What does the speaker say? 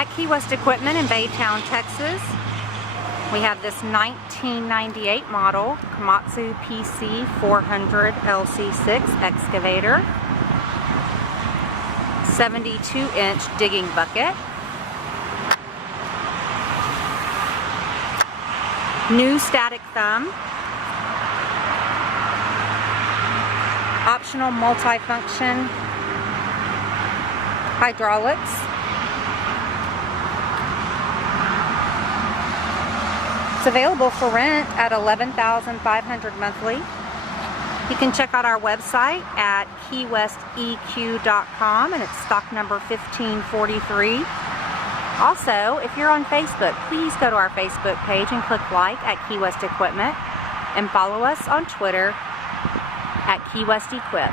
At KeeWest Equipment in Baytown, Texas, we have this 1998 model Komatsu PC400 LC6 excavator, 72-inch digging bucket, new static thumb, optional multifunction hydraulics, it's available for rent at $11,500 monthly. You can check out our website at KeeWestEQ.com, and it's stock number 1543. Also, if you're on Facebook, please go to our Facebook page and click like at KeeWest Equipment, and follow us on Twitter at KeeWest Equip.